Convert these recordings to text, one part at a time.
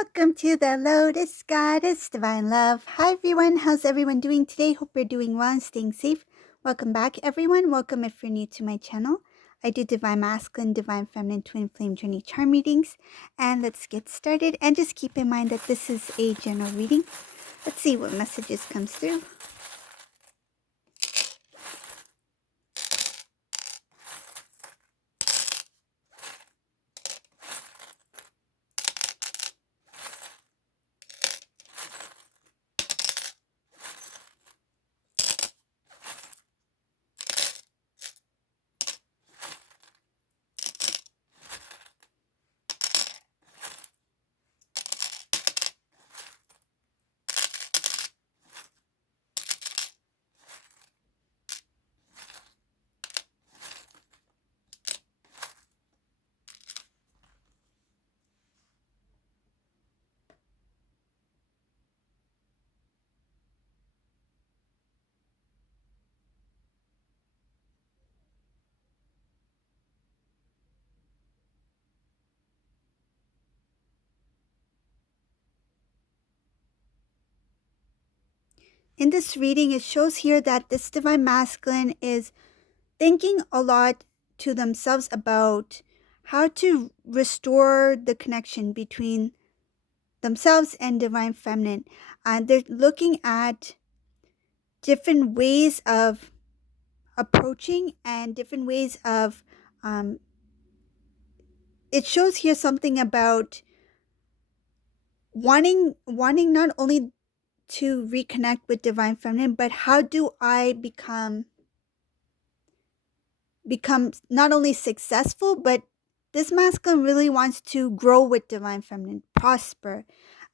Welcome to the Lotus Goddess Divine Love. Hi everyone, how's everyone doing today? Hope you're doing well and staying safe. Welcome back everyone. Welcome if you're new to my channel. I do Divine Masculine, Divine Feminine, Twin Flame Journey Charm readings. And let's get started. And just keep in mind that this is a general reading. Let's see what messages comes through. In this reading, it shows here that this Divine Masculine is thinking a lot to themselves about how to restore the connection between themselves and Divine Feminine. They're looking at different ways of approaching and different ways of it shows here something about wanting not only to reconnect with Divine Feminine, but how do I become not only successful, but this masculine really wants to grow with Divine Feminine, prosper.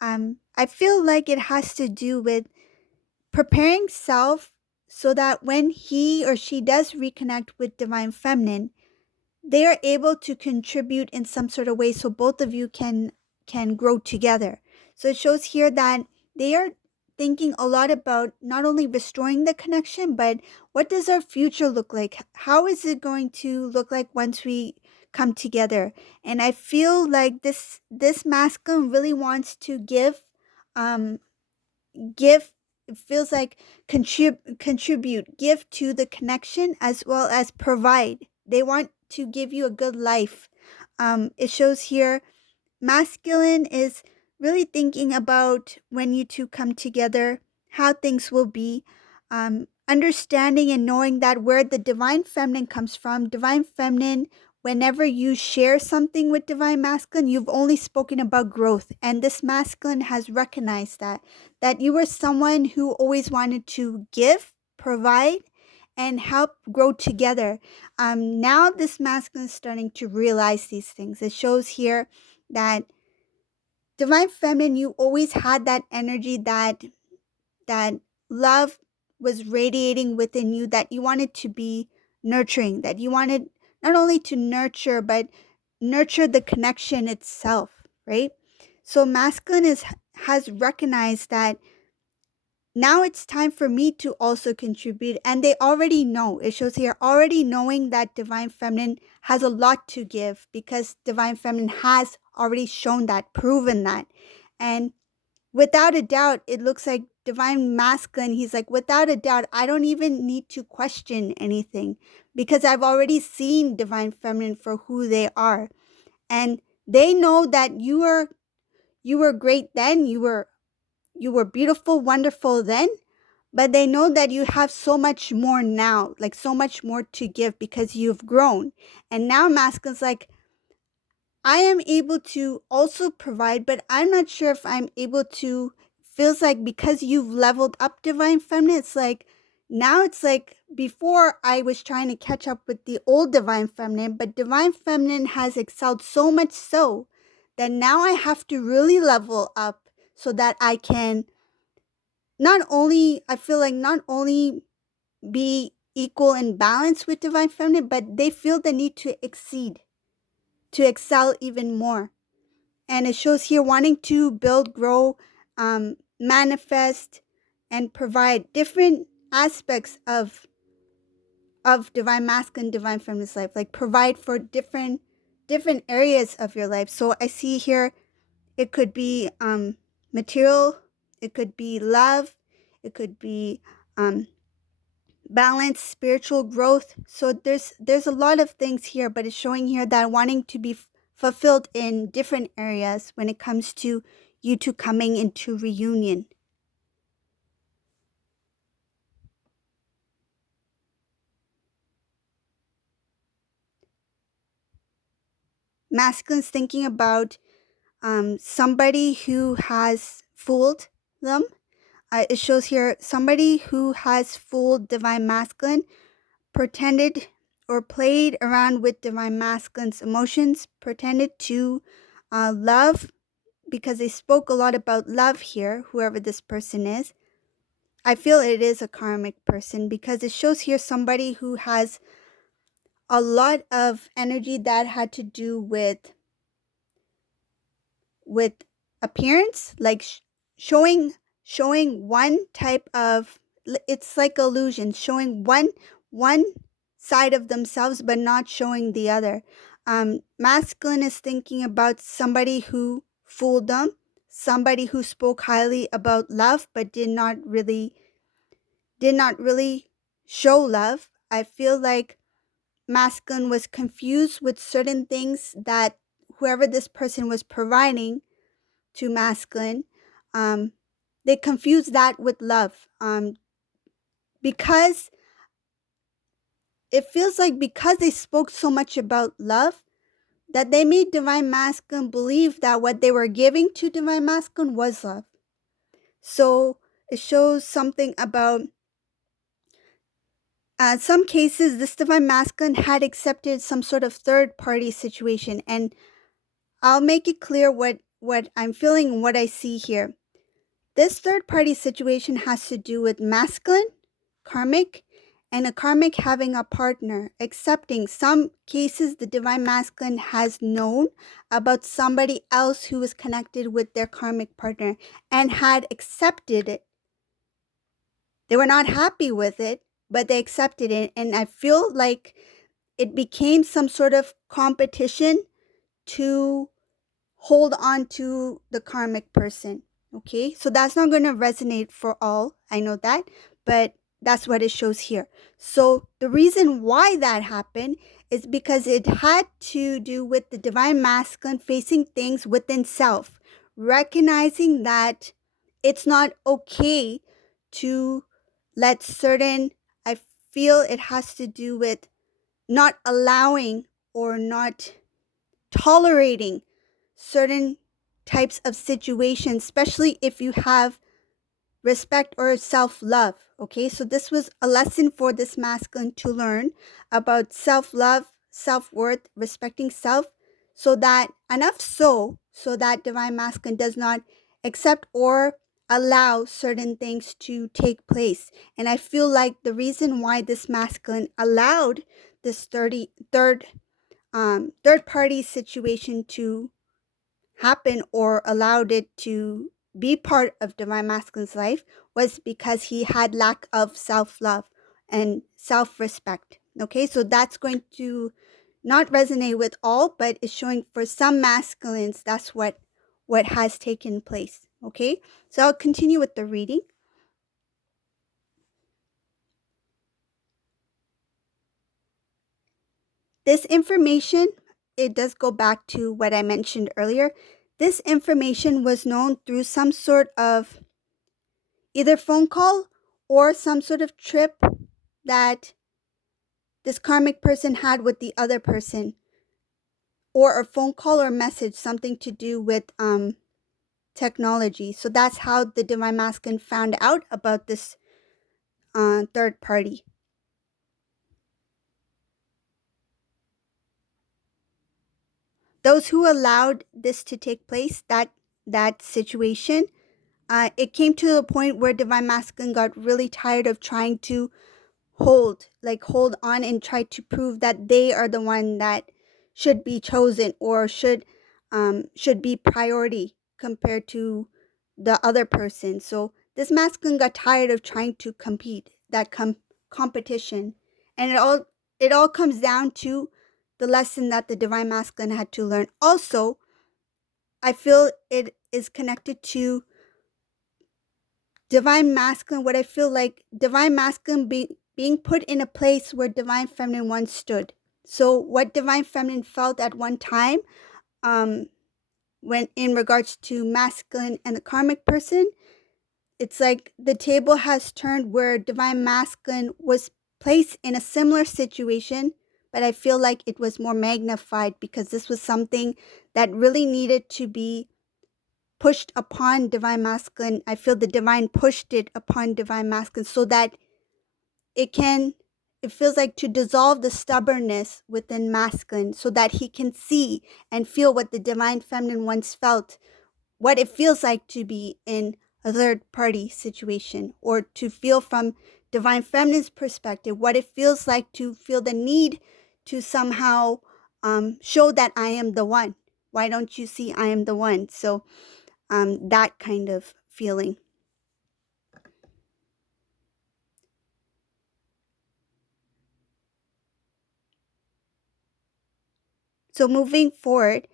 I feel like it has to do with preparing self so that when he or she does reconnect with Divine Feminine, they are able to contribute in some sort of way so both of you can grow together. So it shows here that they are thinking a lot about not only restoring the connection, but what does our future look like? How is it going to look like once we come together? And I feel like this masculine really wants to give it feels like contribute, give to the connection as well as provide. They want to give you a good life. It shows here masculine is really thinking about when you two come together, how things will be, understanding and knowing that where the Divine Feminine comes from. Divine Feminine, whenever you share something with Divine Masculine, you've only spoken about growth. And this masculine has recognized that you were someone who always wanted to give, provide, and help grow together. Now this masculine is starting to realize these things. It shows here that Divine Feminine, you always had that energy, that love was radiating within you, that you wanted to be nurturing, that you wanted not only to nurture, but nurture the connection itself, right? So masculine has recognized that now it's time for me to also contribute. And they already know. It shows here already knowing that Divine Feminine has a lot to give because Divine Feminine has already shown that, proven that. And without a doubt, it looks like Divine Masculine, he's like, without a doubt, I don't even need to question anything because I've already seen Divine Feminine for who they are. And they know that you were great then, you were beautiful, wonderful then, but they know that you have so much more now, like so much more to give because you've grown. And now masculine's like, I am able to also provide, but I'm not sure if I'm able to. Feels like because you've leveled up Divine Feminine, it's like now it's like before I was trying to catch up with the old Divine Feminine, but Divine Feminine has excelled so much so that now I have to really level up so that I can I feel like not only be equal and balanced with Divine Feminine, but they feel the need to exceed, to excel even more. And it shows here wanting to build, grow, manifest, and provide different aspects of Divine Masculine, Divine Feminine's life, like provide for different areas of your life. So I see here It could be material, it could be love, it could be um, balance, spiritual growth. So there's a lot of things here, but it's showing here that wanting to be fulfilled in different areas when it comes to you two coming into reunion. Masculine's thinking about somebody who has fooled them. It shows here somebody who has fooled divine masculine, pretended or played around with divine masculine's emotions, pretended to love, because they spoke a lot about love here, whoever this person is. I feel it is a karmic person because it shows here somebody who has a lot of energy that had to do with appearance, like showing one type of, it's like illusion, showing one side of themselves but not showing the other. Masculine is thinking about somebody who fooled them, somebody who spoke highly about love but did not really show love. I feel like masculine was confused with certain things that whoever this person was providing to masculine, um, they confuse that with love, because it feels like because they spoke so much about love that they made divine masculine believe that what they were giving to divine masculine was love. So it shows something about some cases this divine masculine had accepted some sort of third party situation, and I'll make it clear what I'm feeling and what I see here. This third party situation has to do with masculine, karmic, and a karmic having a partner, accepting some cases the divine masculine has known about somebody else who was connected with their karmic partner and had accepted it. They were not happy with it, but they accepted it. And I feel like it became some sort of competition to hold on to the karmic person. Okay, so that's not going to resonate for all. I know that, but that's what it shows here. So the reason why that happened is because it had to do with the divine masculine facing things within self, recognizing that it's not okay to let certain, I feel it has to do with not allowing or not tolerating certain types of situations, especially if you have respect or self love. Okay, so this was a lesson for this masculine to learn about self love, self worth, respecting self, so that enough so that divine masculine does not accept or allow certain things to take place. And I feel like the reason why this masculine allowed this third party situation to happen or allowed it to be part of divine masculine's life was because he had lack of self-love and self-respect. Okay, so that's going to not resonate with all, but it's showing for some masculines that's what has taken place. Okay, so I'll continue with the reading. This information, it does go back to what I mentioned earlier. This information was known through some sort of either phone call or some sort of trip that this karmic person had with the other person, or a phone call or message, something to do with technology. So that's how the divine masculine found out about this third party. Those who allowed this to take place, that situation, it came to the point where divine masculine got really tired of trying to hold on and try to prove that they are the one that should be chosen or should be priority compared to the other person. So this masculine got tired of trying to compete, that competition, and it all comes down to the lesson that the divine masculine had to learn. Also, I feel it is connected to divine masculine, what I feel like divine masculine being put in a place where divine feminine once stood. So what divine feminine felt at one time, um, when in regards to masculine and the karmic person, it's like the table has turned where divine masculine was placed in a similar situation, but I feel like it was more magnified because this was something that really needed to be pushed upon divine masculine. I feel the divine pushed it upon divine masculine so that it can, it feels like to dissolve the stubbornness within masculine so that he can see and feel what the divine feminine once felt, what it feels like to be in a third party situation, or to feel from divine feminine's perspective what it feels like to feel the need to somehow show that I am the one. Why don't you see I am the one? So that kind of feeling. So moving forward,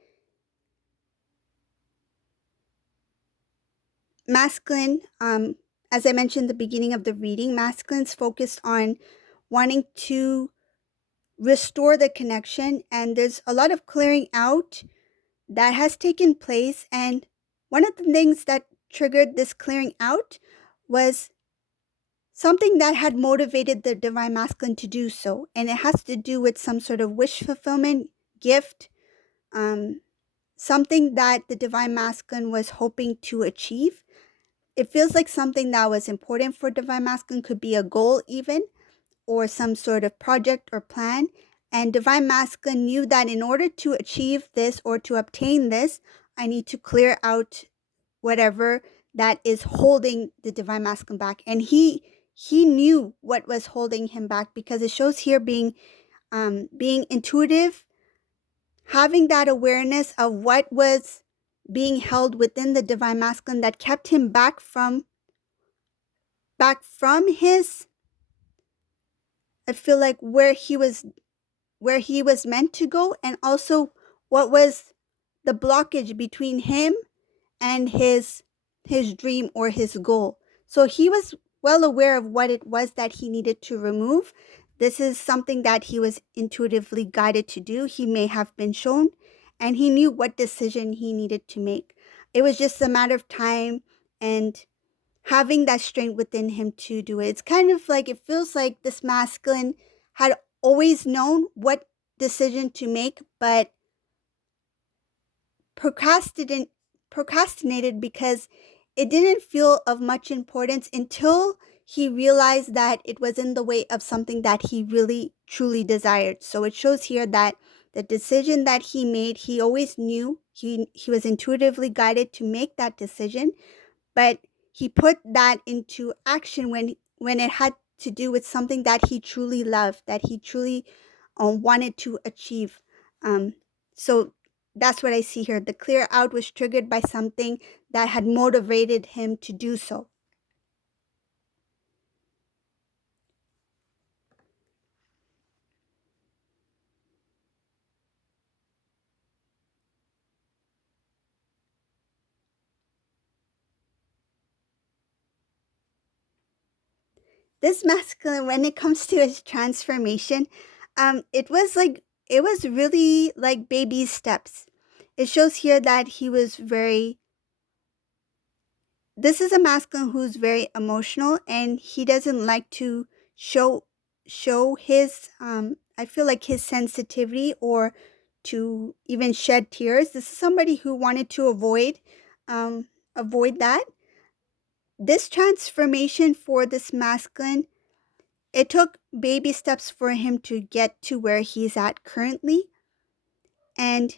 masculine, as I mentioned at the beginning of the reading, masculine's focused on wanting to restore the connection, and there's a lot of clearing out that has taken place. And one of the things that triggered this clearing out was something that had motivated the divine masculine to do so. And it has to do with some sort of wish fulfillment, gift, um, something that the divine masculine was hoping to achieve. It feels like something that was important for divine masculine, could be a goal even, or some sort of project or plan. And divine masculine knew that in order to achieve this or to obtain this, I need to clear out whatever that is holding the divine masculine back. And he knew what was holding him back, because it shows here being intuitive, having that awareness of what was being held within the divine masculine that kept him back from his, I feel like where he was meant to go, and also what was the blockage between him and his dream or his goal. So he was well aware of what it was that he needed to remove. This is something that he was intuitively guided to do. He may have been shown, and he knew what decision he needed to make. It was just a matter of time and having that strength within him to do it. It's kind of like, it feels like this masculine had always known what decision to make, but procrastinated procrastinated because it didn't feel of much importance until he realized that it was in the way of something that he really truly desired. So it shows here that the decision that he made, he always knew, he was intuitively guided to make that decision, but he put that into action when it had to do with something that he truly loved, that he truly wanted to achieve. So that's what I see here. The clear out was triggered by something that had motivated him to do so. This masculine, when it comes to his transformation, it was like, it was really like baby steps. It shows here that he was very, this is a masculine who's very emotional, and he doesn't like to show his I feel like his sensitivity, or to even shed tears. This is somebody who wanted to avoid that. This transformation for this masculine, it took baby steps for him to get to where he's at currently. And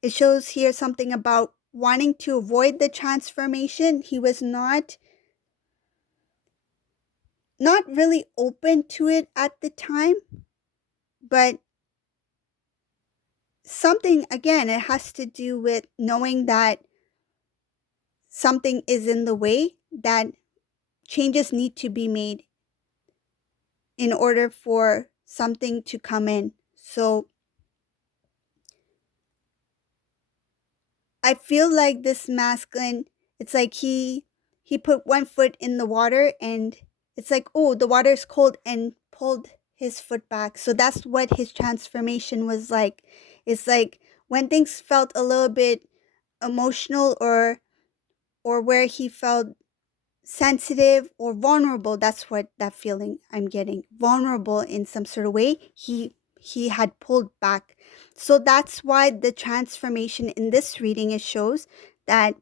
it shows here something about wanting to avoid the transformation. He was not really open to it at the time, but something, again, it has to do with knowing that something is in the way, that changes need to be made in order for something to come in. So I feel like this masculine, it's like he put one foot in the water, and it's like, oh, the water is cold, and pulled his foot back. So that's what his transformation was like. It's like when things felt a little bit emotional, or where he felt sensitive or vulnerable, that's what that feeling I'm getting. Vulnerable in some sort of way. He had pulled back. So that's why the transformation in this reading, it shows that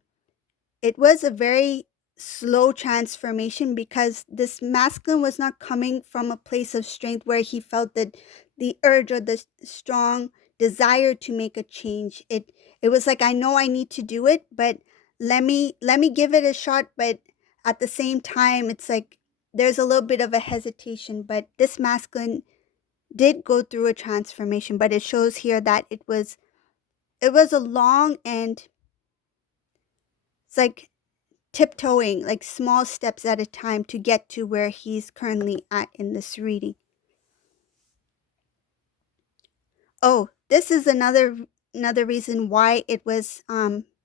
it was a very slow transformation, because this masculine was not coming from a place of strength where he felt that the urge or the strong desire to make a change. It was like, I know I need to do it, but let me give it a shot. But at the same time, it's like there's a little bit of a hesitation. But this masculine did go through a transformation, but it shows here that it was a long, and it's like tiptoeing, like small steps at a time, to get to where he's currently at in this reading. Oh, this is another reason why it was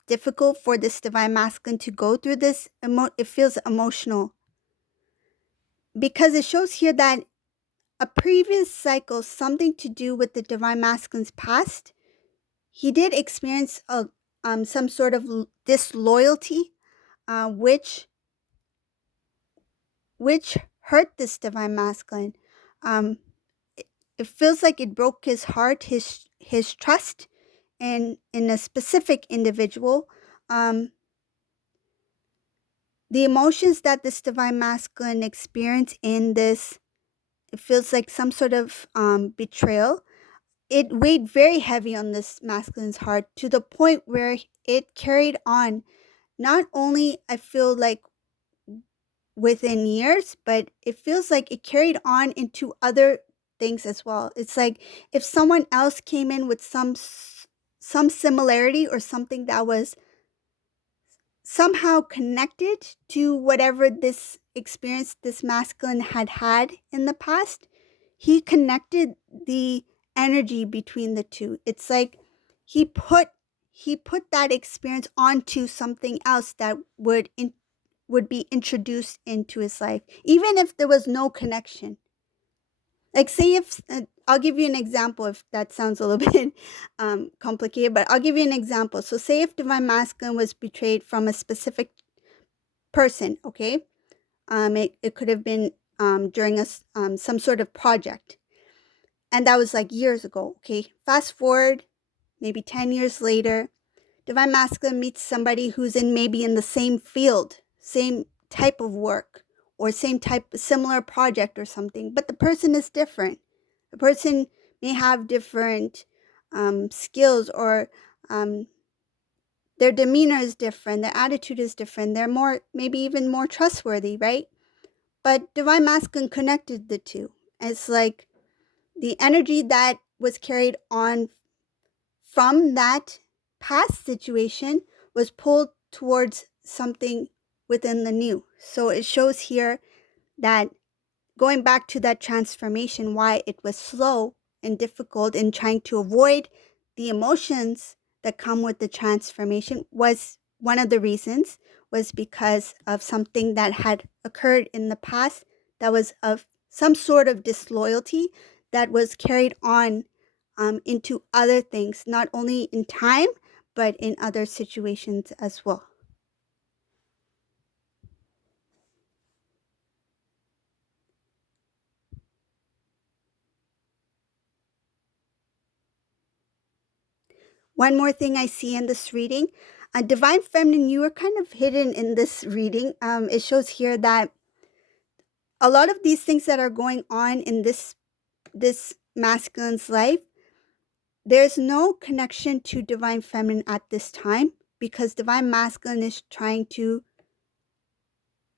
difficult for this divine masculine to go through this. It feels emotional, because it shows here that a previous cycle, something to do with the divine masculine's past, he did experience some sort of disloyalty, which hurt this divine masculine. Um, it feels like it broke his heart, his trust in a specific individual. Um, the emotions that this divine masculine experienced in this, it feels like some sort of betrayal. It weighed very heavy on this masculine's heart, to the point where it carried on. Not only, I feel like, within years, but it feels like it carried on into other things as well. It's like if someone else came in with some similarity, or something that was somehow connected to whatever this experience this masculine had had in the past, he connected the energy between the two. It's like he put he put that experience onto something else that would be introduced into his life, even if there was no connection. Like, say if I'll give you an example, if that sounds a little bit complicated, but I'll give you an example. So, say if divine masculine was betrayed from a specific person, okay? It could have been during some sort of project, and that was like years ago. Okay, fast forward maybe 10 years later, divine masculine meets somebody who's maybe in the same field, same type of work, or same type, similar project or something, but the person is different. The person may have different skills, or um, their demeanor is different, their attitude is different, they're more, maybe even more trustworthy, right? But divine masculine connected the two. It's like the energy that was carried on from that past situation was pulled towards something within the new. So it shows here that, going back to that transformation, why it was slow and difficult in trying to avoid the emotions that come with the transformation, was one of the reasons, was because of something that had occurred in the past, that was of some sort of disloyalty, that was carried on into other things, not only in time, but in other situations as well. One more thing I see in this reading, divine feminine, you are kind of hidden in this reading. It shows here that a lot of these things that are going on in this masculine's life, there's no connection to divine feminine at this time, because divine masculine is trying to,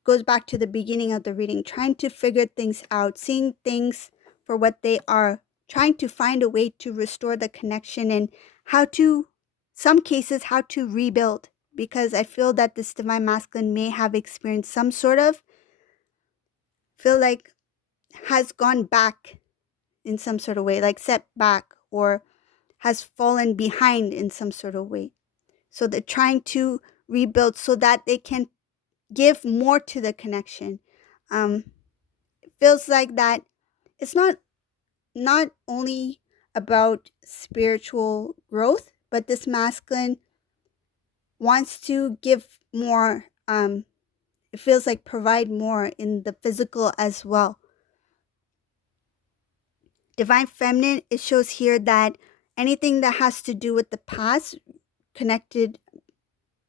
goes back to the beginning of the reading, trying to figure things out, seeing things for what they are, trying to find a way to restore the connection, and how to, some cases, how to rebuild. Because I feel that this divine masculine may have experienced some sort of, feel like, has gone back in some sort of way, like set back, or has fallen behind in some sort of way. So they're trying to rebuild so that they can give more to the connection. It feels like that it's not only about spiritual growth, but this masculine wants to give more. It feels like provide more in the physical as well. Divine feminine, it shows here that anything that has to do with the past, connected,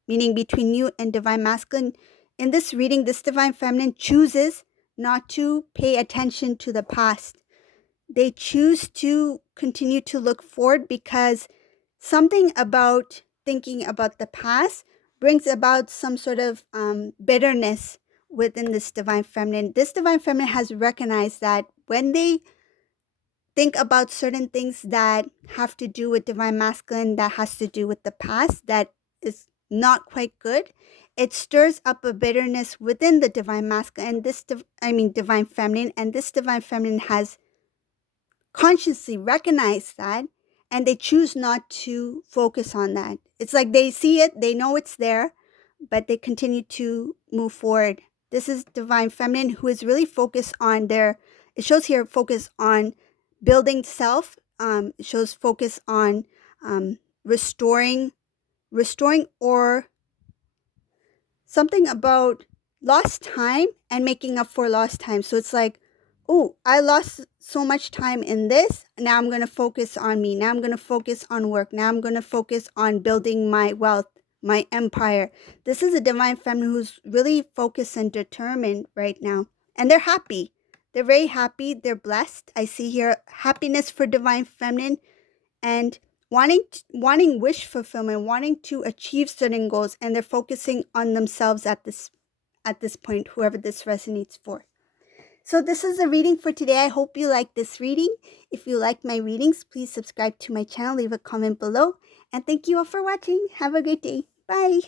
meaning between you and divine masculine, in this reading, this divine feminine chooses not to pay attention to the past. They choose to continue to look forward because something about thinking about the past brings about some sort of bitterness within this divine feminine. This divine feminine has recognized that when they think about certain things that have to do with divine masculine, that has to do with the past, that is not quite good, it stirs up a bitterness within the divine masculine and divine feminine, and this divine feminine has consciously recognized that, and they choose not to focus on that. It's like they see it, they know it's there, but they continue to move forward. This is divine feminine who is really focused on it shows here focus on building self. It shows focus on restoring or something about lost time and making up for lost time. So it's like, oh, I lost so much time in this. Now I'm going to focus on me. Now I'm going to focus on work. Now I'm going to focus on building my wealth, my empire. This is a divine feminine who's really focused and determined right now. And they're happy. They're very happy. They're blessed. I see here happiness for divine feminine and wanting wish fulfillment, wanting to achieve certain goals, and they're focusing on themselves at this point, whoever this resonates for. So this is the reading for today. I hope you like this reading. If you like my readings, please subscribe to my channel, leave a comment below, and thank you all for watching. Have a great day. Bye.